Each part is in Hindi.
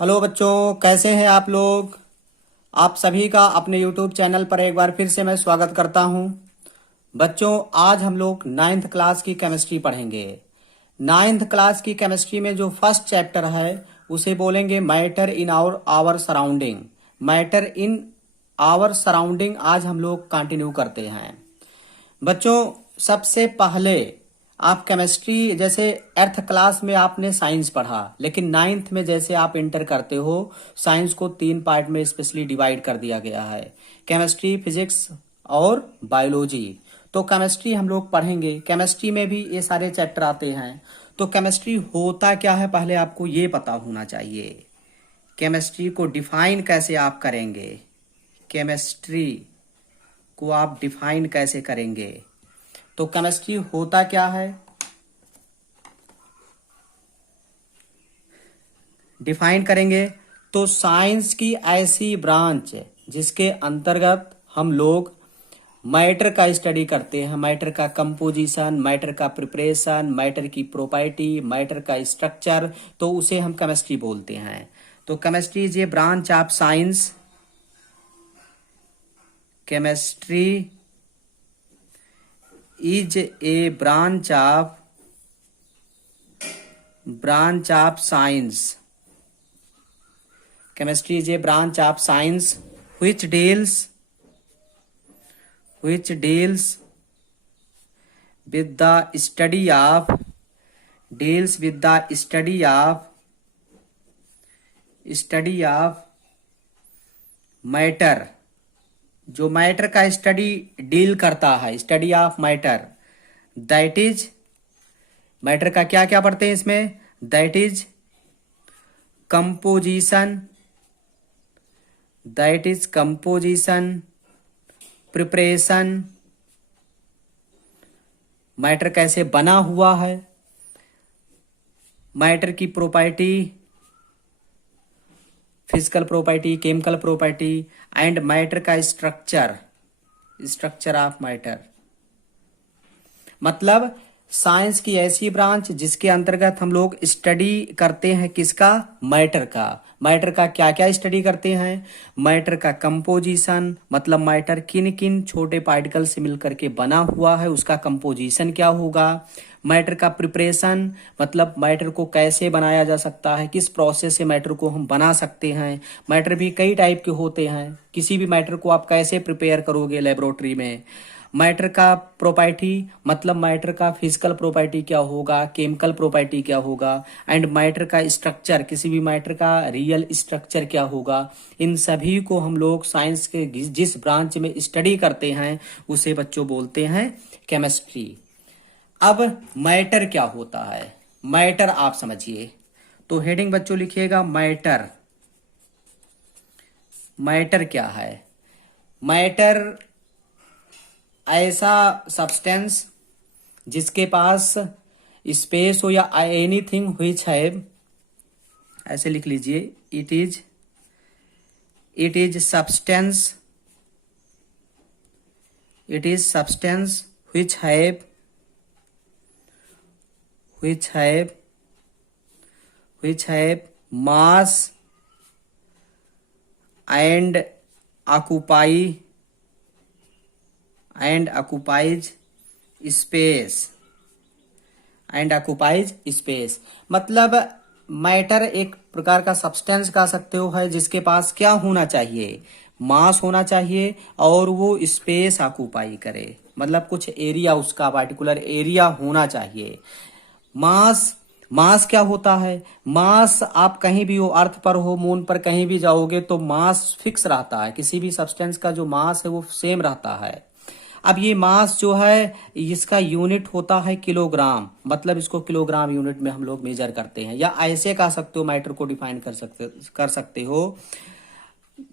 हेलो बच्चों, कैसे हैं आप लोग। आप सभी का अपने YouTube चैनल पर एक बार फिर से मैं स्वागत करता हूं। बच्चों, आज हम लोग नाइन्थ क्लास की केमिस्ट्री पढ़ेंगे। नाइन्थ क्लास की केमिस्ट्री में जो फर्स्ट चैप्टर है उसे बोलेंगे matter in our our surrounding. Matter in our surrounding आज हम लोग कंटिन्यू करते हैं। बच्चों, सबसे पहले आप केमिस्ट्री जैसे अर्थ क्लास में आपने साइंस पढ़ा, लेकिन नाइन्थ में जैसे आप इंटर करते हो साइंस को 3 पार्ट में स्पेशली डिवाइड कर दिया गया है, केमिस्ट्री, फिजिक्स और बायोलॉजी। तो केमिस्ट्री हम लोग पढ़ेंगे। केमिस्ट्री में भी ये सारे चैप्टर आते हैं। तो केमिस्ट्री होता क्या है पहले आपको ये पता होना चाहिए। केमिस्ट्री को डिफाइन कैसे आप करेंगे, केमिस्ट्री को आप डिफाइन कैसे करेंगे। तो केमिस्ट्री होता क्या है, डिफाइन करेंगे तो साइंस की ऐसी ब्रांच जिसके अंतर्गत हम लोग मैटर का स्टडी करते हैं, मैटर का कंपोजिशन, मैटर का प्रिपरेशन, मैटर की प्रॉपर्टी, मैटर का स्ट्रक्चर, तो उसे हम केमिस्ट्री बोलते हैं। तो chemistry is a branch of science, chemistry is a branch of science. Chemistry is a branch of science which deals with the study of matter. जो मैटर का स्टडी डील करता है, study of matter, that is matter का क्या क्या पढ़ते हैं इसमें, that is composition, preparation, matter कैसे बना हुआ है, मैटर की property, physical property, chemical property, and matter का स्ट्रक्चर ऑफ मैटर। मतलब साइंस की ऐसी ब्रांच जिसके अंतर्गत हम लोग स्टडी करते हैं किसका, मैटर का। मैटर का क्या क्या स्टडी करते हैं, मैटर का कंपोजिशन, मतलब मैटर किन किन छोटे पार्टिकल से मिलकर के बना हुआ है, उसका कंपोजिशन क्या होगा। मैटर का प्रिपरेशन, मतलब मैटर को कैसे बनाया जा सकता है, किस प्रोसेस से मैटर को हम बना सकते हैं। मैटर भी कई टाइप के होते हैं, किसी भी मैटर को आप कैसे प्रिपेयर करोगे लेबोरेटरी में। मैटर का प्रॉपर्टी, मतलब मैटर का फिजिकल प्रॉपर्टी क्या होगा, केमिकल प्रॉपर्टी क्या होगा, एंड मैटर का स्ट्रक्चर, किसी भी मैटर का रियल स्ट्रक्चर क्या होगा। इन सभी को हम लोग साइंस के जिस ब्रांच में स्टडी करते हैं उसे बच्चों बोलते हैं केमिस्ट्री। अब मैटर क्या होता है, मैटर आप समझिए। तो हेडिंग बच्चों लिखिएगा मैटर। मैटर क्या है, मैटर ऐसा सब्सटेंस जिसके पास स्पेस हो या एनीथिंग व्हिच है, ऐसे लिख लीजिए, it is substance which have mass and occupies space। मतलब मैटर एक प्रकार का सब्सटेंस कह सकते हो है जिसके पास क्या होना चाहिए, मास होना चाहिए और वो स्पेस ऑक्यूपाई करे, मतलब कुछ एरिया, उसका पार्टिकुलर एरिया होना चाहिए। मास क्या होता है, मास आप कहीं भी हो, अर्थ पर हो, मून पर कहीं भी जाओगे तो मास फिक्स रहता है। किसी भी सब्सटेंस का जो मास है वो सेम रहता है। अब ये मास जो है इसका यूनिट होता है किलोग्राम, मतलब इसको किलोग्राम यूनिट में हम लोग मेजर करते हैं। या ऐसे कह सकते हो, मैटर को डिफाइन कर सकते हो,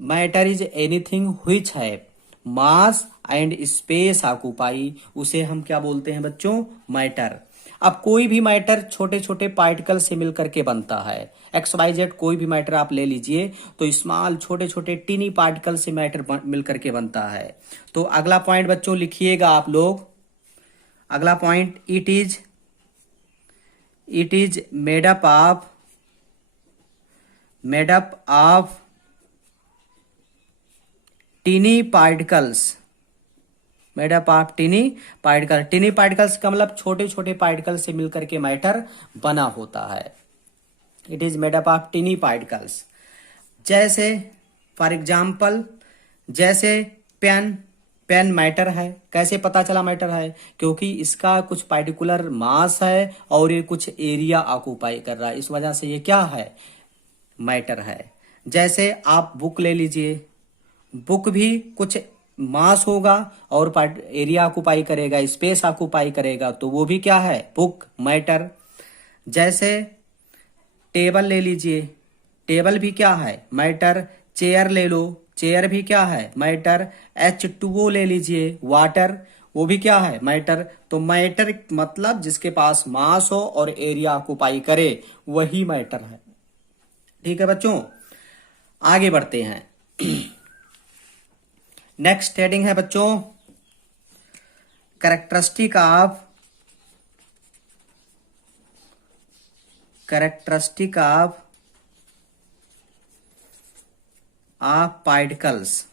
मैटर इज एनीथिंग व्हिच है मास एंड स्पेस ऑक्यूपाई, उसे हम क्या बोलते हैं बच्चों, मैटर। अब कोई भी मैटर छोटे छोटे पार्टिकल से मिलकर के बनता है। XYZ कोई भी मैटर आप ले लीजिए तो स्मॉल छोटे छोटे टीनी पार्टिकल से मैटर मिलकर के बनता है। तो अगला पॉइंट बच्चों लिखिएगा आप लोग। अगला point, it is made up made up of tiny particles, made up of tiny particle. Tiny particles का मतलब छोटे छोटे पार्टिकल से मिलकर के मैटर बना होता है। It is made up of tiny particles. जैसे फॉर एग्जाम्पल, जैसे पेन, पेन मैटर है। कैसे पता चला मैटर है? क्योंकि इसका कुछ पार्टिकुलर मास है और ये कुछ एरिया ऑक्यूपाई कर रहा है, इस वजह से ये क्या है? मैटर है। जैसे आप बुक ले लीजिए, बुक भी कुछ मास होगा और पार्ट एरिया ऑक्यूपाई करेगा, स्पेस ऑक्यूपाई करेगा, तो वो भी क्या है? Book, matter. जैसे टेबल ले लीजिए, टेबल भी क्या है? मैटर। चेयर ले लो, चेयर भी क्या है? मैटर। H2O ले लीजिए, वाटर, वो भी क्या है? मैटर। तो मैटर मतलब जिसके पास मास हो और एरिया ऑक्यूपाई करे, वही मैटर है। ठीक है बच्चों, आगे बढ़ते हैं। नेक्स्ट हेडिंग है बच्चों, characteristic of, characteristic of particles,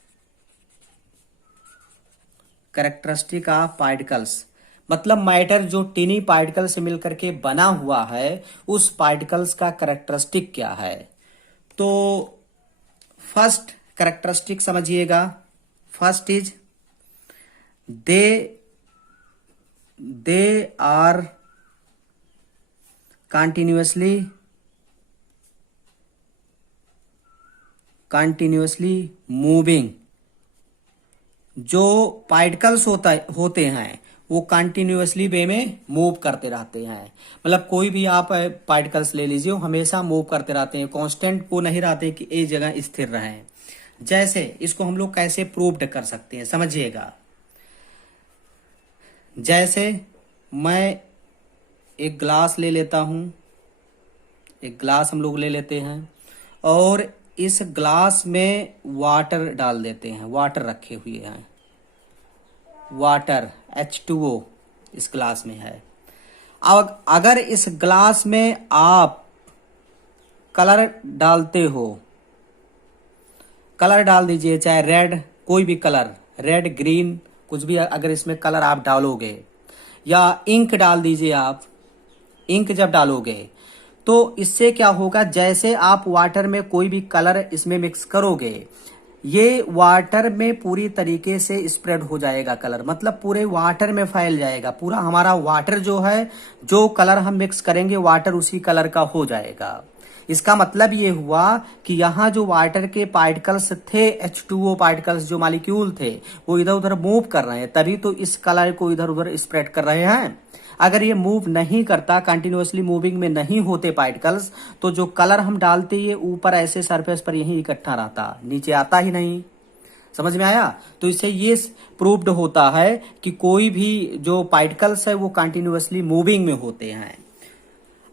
characteristic of particles मतलब मैटर जो टीनी पार्टिकल से मिलकर के बना हुआ है, उस पार्टिकल्स का कैरेक्टरिस्टिक क्या है? तो फर्स्ट कैरेक्टरिस्टिक समझिएगा। First is they they are continuously moving. जो पार्टिकल्स होते हैं वो कंटिन्यूअसली वे में मूव करते रहते हैं। मतलब कोई भी आप पार्टिकल्स ले लीजिए, वो हमेशा मूव करते रहते हैं, कांस्टेंट वो नहीं रहते कि एक जगह स्थिर रहें। जैसे इसको हम लोग कैसे प्रूव कर सकते हैं, समझिएगा। जैसे मैं एक ग्लास ले लेता हूं, एक ग्लास हम लोग ले लेते हैं और इस ग्लास में वाटर डाल देते हैं, वाटर रखे हुए हैं, वाटर H2O इस ग्लास में है। अब अगर इस ग्लास में आप कलर डालते हो, कलर डाल दीजिए, चाहे रेड, कोई भी कलर, रेड, ग्रीन, कुछ भी अगर इसमें कलर आप डालोगे, या इंक डाल दीजिए आप, इंक जब डालोगे तो इससे क्या होगा? जैसे आप वाटर में कोई भी कलर इसमें मिक्स करोगे, ये वाटर में पूरी तरीके से स्प्रेड हो जाएगा कलर, मतलब पूरे वाटर में फैल जाएगा। पूरा हमारा वाटर जो है, जो कलर हम मिक्स करेंगे वाटर उसी कलर का हो जाएगा। इसका मतलब ये हुआ कि यहाँ जो वाटर के पार्टिकल्स थे, H2O पार्टिकल्स जो मॉलिक्यूल थे, वो इधर उधर मूव कर रहे हैं, तभी तो इस कलर को इधर उधर स्प्रेड कर रहे हैं। अगर ये मूव नहीं करता, कंटिन्यूअसली मूविंग में नहीं होते पार्टिकल्स, तो जो कलर हम डालते ये ऊपर ऐसे सरफेस पर यहीं इकट्ठा रहता, नीचे आता ही नहीं। समझ में आया? तो इससे ये प्रूव्ड होता है कि कोई भी जो पार्टिकल्स है वो कंटिन्यूअसली मूविंग में होते हैं।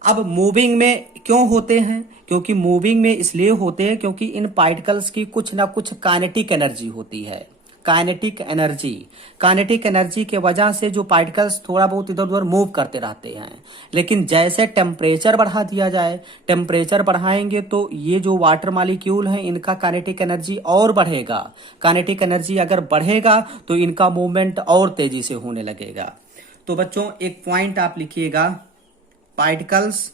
अब मूविंग में क्यों होते हैं? क्योंकि मूविंग में इसलिए होते हैं क्योंकि इन पार्टिकल्स की कुछ ना कुछ काइनेटिक एनर्जी होती है। काइनेटिक एनर्जी, काइनेटिक एनर्जी के वजह से जो पार्टिकल्स थोड़ा बहुत इधर उधर मूव करते रहते हैं। लेकिन जैसे टेम्परेचर बढ़ा दिया जाए, टेम्परेचर बढ़ाएंगे तो ये जो वाटर मॉलिक्यूल है इनका काइनेटिक एनर्जी और बढ़ेगा। काइनेटिक एनर्जी अगर बढ़ेगा तो इनका मूवमेंट और तेजी से होने लगेगा। तो बच्चों एक पॉइंट आप लिखिएगा, particles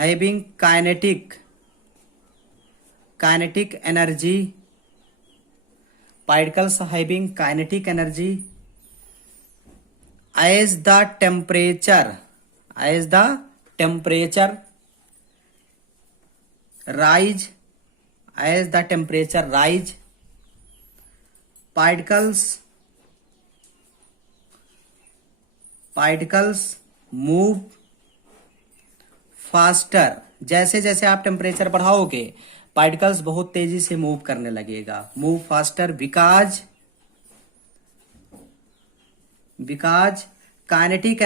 having kinetic energy, particles having kinetic energy as the temperature rise, particles move faster. जैसे जैसे आप टेम्परेचर बढ़ाओगे पार्टिकल्स बहुत तेजी से मूव करने लगेगा। Move faster because kinetic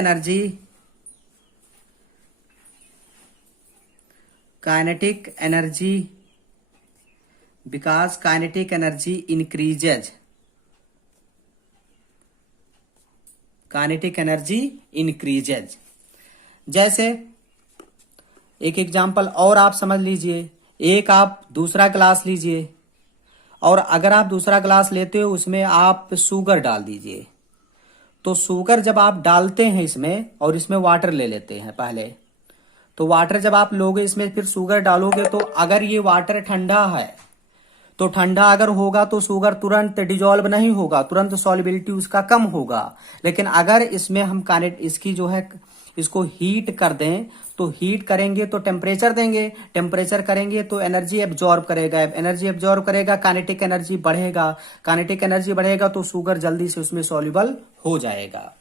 energy increases, kinetic energy increases. जैसे एक एग्जाम्पल और आप समझ लीजिए, एक आप दूसरा ग्लास लीजिए और अगर आप दूसरा ग्लास लेते हो उसमें आप शुगर डाल दीजिए। तो शुगर जब आप डालते हैं इसमें और इसमें वाटर ले लेते हैं पहले, तो वाटर जब आप लोगे इसमें फिर शुगर डालोगे, तो अगर ये वाटर ठंडा है तो ठंडा अगर होगा तो शुगर तुरंत डिजोल्व नहीं होगा, तुरंत सॉल्युबिलिटी उसका कम होगा। लेकिन अगर इसमें हम इसकी जो है इसको हीट कर दें, तो हीट करेंगे तो टेम्परेचर देंगे, टेम्परेचर करेंगे तो एनर्जी एब्जॉर्ब करेगा, एनर्जी एब्जॉर्ब करेगा, काइनेटिक एनर्जी बढ़ेगा, काइनेटिक एनर्जी बढ़ेगा तो शुगर जल्दी से उसमें सॉल्युबल हो जाएगा।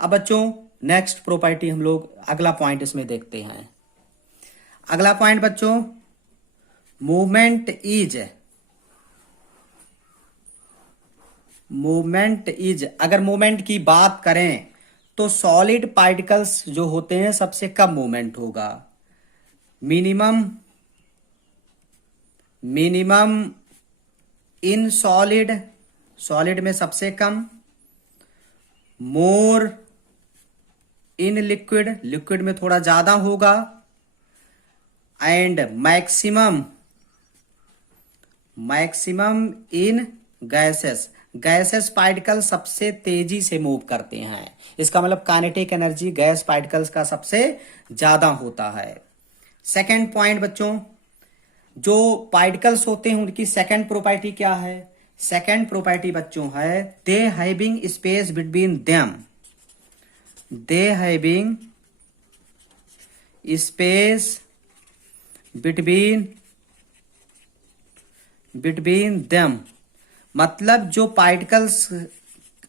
अब बच्चों नेक्स्ट प्रॉपर्टी हम लोग अगला पॉइंट इसमें देखते हैं। अगला पॉइंट बच्चों, मूवमेंट इज अगर मूवमेंट की बात करें तो सॉलिड पार्टिकल्स जो होते हैं सबसे कम मूवमेंट होगा। मिनिमम इन सॉलिड में सबसे कम, मोर इन लिक्विड में थोड़ा ज्यादा होगा, and maximum in gases particle सबसे तेजी से मूव करते हैं। इसका मतलब काइनेटिक एनर्जी गैस पार्टिकल्स का सबसे ज्यादा होता है। सेकंड पॉइंट बच्चों, जो पार्टिकल्स होते हैं उनकी सेकंड प्रॉपर्टी क्या है? सेकंड प्रॉपर्टी बच्चों है they having space between them, they having space between them, मतलब जो पार्टिकल्स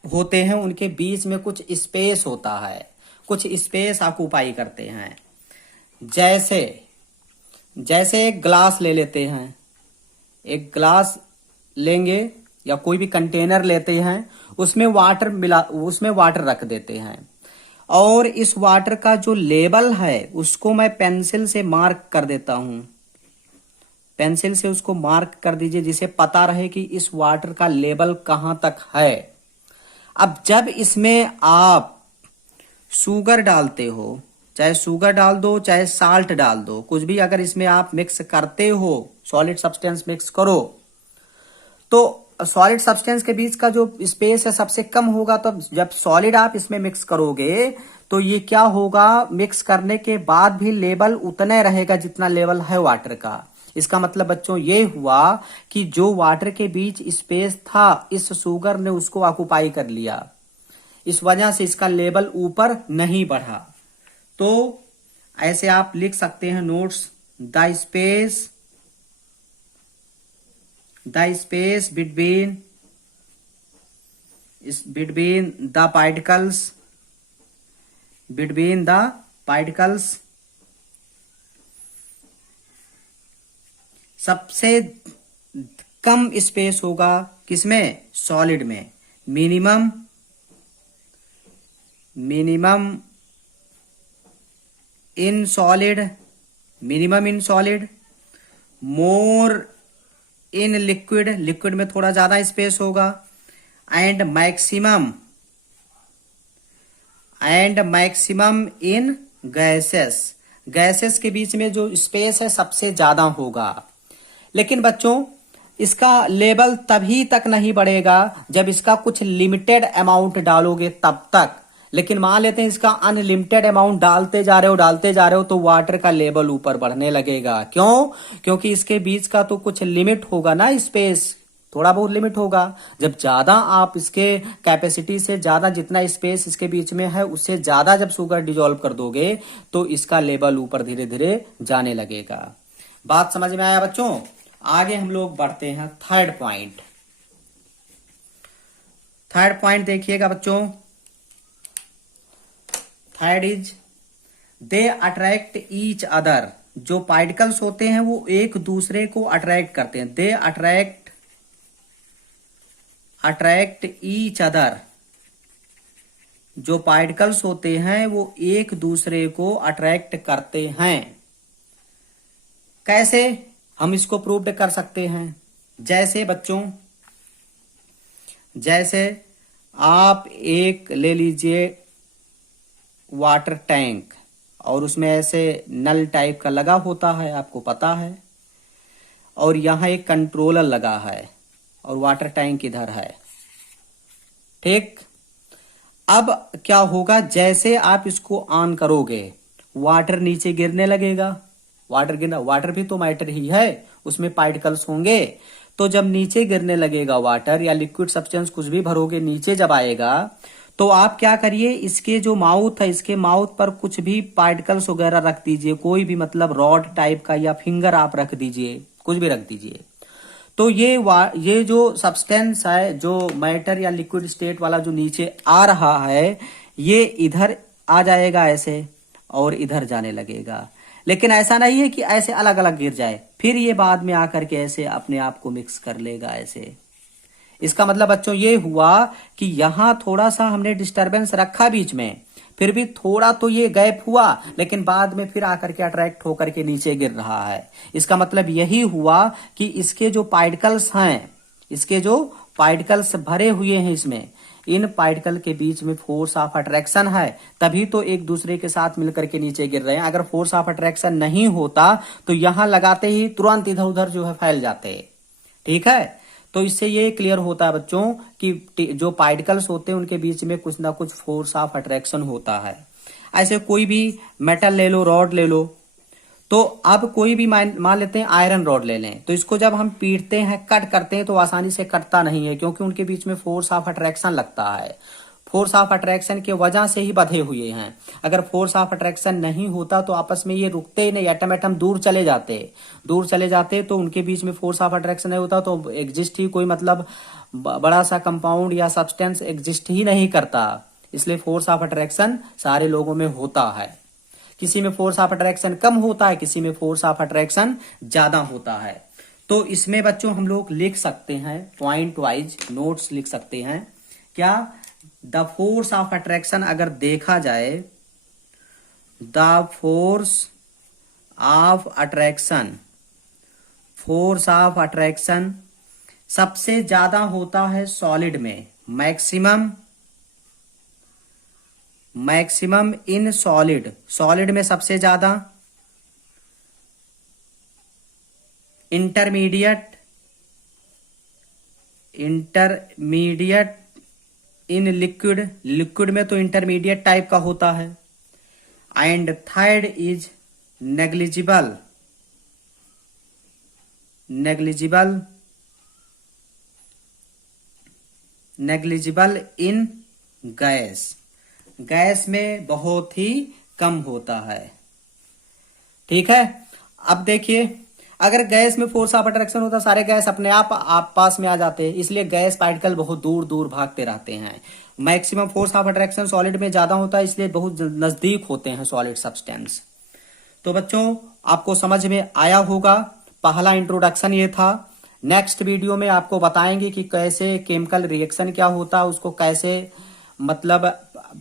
होते हैं उनके बीच में कुछ स्पेस होता है, कुछ स्पेस ऑक्युपाई करते हैं। जैसे एक ग्लास ले लेते हैं, एक ग्लास लेंगे या कोई भी कंटेनर लेते हैं, उसमें वाटर रख देते हैं और इस वाटर का जो लेवल है उसको मैं पेंसिल से मार्क कर देता हूं। पेंसिल से उसको मार्क कर दीजिए जिसे पता रहे कि इस वाटर का लेवल कहां तक है। अब जब इसमें आप शुगर डालते हो, चाहे शुगर डाल दो चाहे साल्ट डाल दो, कुछ भी अगर इसमें आप मिक्स करते हो, सॉलिड सब्सटेंस मिक्स करो, तो सॉलिड सब्सटेंस के बीच का जो स्पेस है सबसे कम होगा। तो जब सॉलिड आप इसमें मिक्स करोगे तो ये क्या होगा, मिक्स करने के बाद भी लेवल उतना रहेगा जितना लेवल है वाटर का। इसका मतलब बच्चों ये हुआ कि जो वाटर के बीच स्पेस था इस शुगर ने उसको ऑक्युपाई कर लिया, इस वजह से इसका लेवल ऊपर नहीं बढ़ा। तो ऐसे आप लिख सकते हैं notes, the space between the particles सबसे कम स्पेस होगा किसमें? सॉलिड में। Minimum in solid, more in liquid में थोड़ा ज्यादा स्पेस होगा, एंड मैक्सिमम इन गैसेस के बीच में जो स्पेस है सबसे ज्यादा होगा। लेकिन बच्चों इसका लेवल तभी तक नहीं बढ़ेगा जब इसका कुछ लिमिटेड अमाउंट डालोगे तब तक। लेकिन मान लेते हैं इसका अनलिमिटेड अमाउंट डालते जा रहे हो तो वाटर का लेवल ऊपर बढ़ने लगेगा। क्यों? क्योंकि इसके बीच का तो कुछ लिमिट होगा ना, स्पेस थोड़ा बहुत लिमिट होगा। जब ज्यादा आप इसके कैपेसिटी से ज्यादा जितना स्पेस इसके बीच में है उससे ज्यादा जब शुगर डिजोल्व कर दोगे तो इसका लेवल ऊपर धीरे धीरे जाने लगेगा। बात समझ में आया बच्चों? आगे हम लोग बढ़ते हैं थर्ड पॉइंट देखिएगा बच्चों। Third is they attract each other, जो पार्टिकल्स होते हैं वो एक दूसरे को अट्रैक्ट करते हैं। दे अट्रैक्ट ईच अदर, जो पार्टिकल्स होते हैं वो एक दूसरे को अट्रैक्ट करते हैं। कैसे हम इसको प्रूव कर सकते हैं? जैसे बच्चों, जैसे आप एक ले लीजिए वाटर टैंक, और उसमें ऐसे नल टाइप का लगा होता है, आपको पता है। और यहाँ एक कंट्रोलर लगा है और वाटर टैंक इधर है। ठीक, अब क्या होगा, जैसे आप इसको ऑन करोगे वाटर नीचे गिरने लगेगा। वाटर भी तो मैटर ही है, उसमें पार्टिकल्स होंगे। तो जब नीचे गिरने लगेगा वाटर या लिक्विड सब्सटेंस कुछ भी भरोगे, नीचे जब आएगा तो आप क्या करिए, इसके जो माउथ है, इसके माउथ पर कुछ भी पार्टिकल्स वगैरह रख दीजिए, कोई भी मतलब रॉड टाइप का या फिंगर आप रख दीजिए, कुछ भी रख दीजिए। तो ये जो सब्सटेंस है, जो मैटर या लिक्विड स्टेट वाला जो नीचे आ रहा है, ये इधर आ जाएगा ऐसे और इधर जाने लगेगा। लेकिन ऐसा नहीं है कि ऐसे अलग अलग गिर जाए, फिर ये बाद में आकर के ऐसे अपने आप को मिक्स कर लेगा ऐसे। इसका मतलब बच्चों ये हुआ कि यहां थोड़ा सा हमने डिस्टरबेंस रखा बीच में, फिर भी थोड़ा तो ये गैप हुआ, लेकिन बाद में फिर आकर के अट्रैक्ट होकर के नीचे गिर रहा है। इसका मतलब यही हुआ कि इसके जो पार्टिकल्स हैं, इसके जो पार्टिकल्स भरे हुए हैं इसमें, इन पार्टिकल के बीच में फोर्स ऑफ अट्रैक्शन है, तभी तो एक दूसरे के साथ मिलकर के नीचे गिर रहे हैं। अगर फोर्स ऑफ अट्रैक्शन नहीं होता तो यहां लगाते ही तुरंत इधर उधर जो है फैल जाते। ठीक है, तो इससे ये क्लियर होता है बच्चों कि जो पार्टिकल्स होते हैं उनके बीच में कुछ ना कुछ फोर्स ऑफ अट्रैक्शन होता है। ऐसे कोई भी मेटल ले लो, रॉड ले लो, तो अब कोई भी मान लेते हैं आयरन रॉड ले लें, तो इसको जब हम पीटते हैं, कट करते हैं, तो आसानी से कटता नहीं है, क्योंकि उनके बीच में फोर्स ऑफ अट्रैक्शन लगता है। फोर्स ऑफ अट्रैक्शन के वजह से ही बंधे हुए हैं। अगर फोर्स ऑफ अट्रैक्शन नहीं होता तो आपस में ये रुकते ही नहीं, एटम एटम दूर चले जाते तो उनके बीच में फोर्स ऑफ अट्रैक्शन नहीं होता तो एग्जिस्ट ही कोई मतलब बड़ा सा कंपाउंड या सब्सटेंस एग्जिस्ट ही नहीं करता। इसलिए फोर्स ऑफ अट्रैक्शन सारे लोगों में होता है। किसी में फोर्स ऑफ अट्रैक्शन कम होता है, किसी में फोर्स ऑफ अट्रैक्शन ज्यादा होता है। तो इसमें बच्चों हम लोग लिख सकते हैं, पॉइंट वाइज नोट्स लिख सकते हैं। क्या, द फोर्स ऑफ अट्रैक्शन अगर देखा जाए, द फोर्स ऑफ अट्रैक्शन सबसे ज्यादा होता है सॉलिड में, मैक्सिमम इन सॉलिड में सबसे ज्यादा, इंटरमीडिएट इन लिक्विड में तो इंटरमीडिएट टाइप का होता है, and third is negligible in gas में बहुत ही कम होता है। ठीक है, अब देखिए, अगर गैस में फोर्स ऑफ अट्रैक्शन होता, सारे गैस अपने आप पास में आ जाते, इसलिए गैस पार्टिकल बहुत दूर दूर भागते रहते हैं। Maximum force of attraction solid में ज्यादा होता है, इसलिए बहुत नजदीक होते हैं सॉलिड सब्सटेंस। तो बच्चों आपको समझ में आया होगा, पहला इंट्रोडक्शन ये था। नेक्स्ट वीडियो में आपको बताएंगे कि कैसे केमिकल रिएक्शन क्या होता है, उसको कैसे मतलब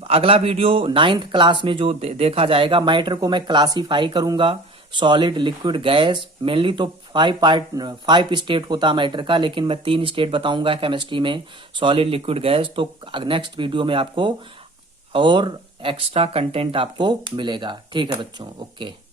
अगला वीडियो 9th क्लास में जो देखा जाएगा। मैटर को मैं क्लासीफाई करूंगा, सॉलिड, लिक्विड, गैस। मेनली तो 5 स्टेट होता है मैटर का, लेकिन मैं 3 स्टेट बताऊंगा केमिस्ट्री में, सॉलिड, लिक्विड, गैस। तो नेक्स्ट वीडियो में आपको और एक्स्ट्रा कंटेंट आपको मिलेगा। ठीक है बच्चों, ओके।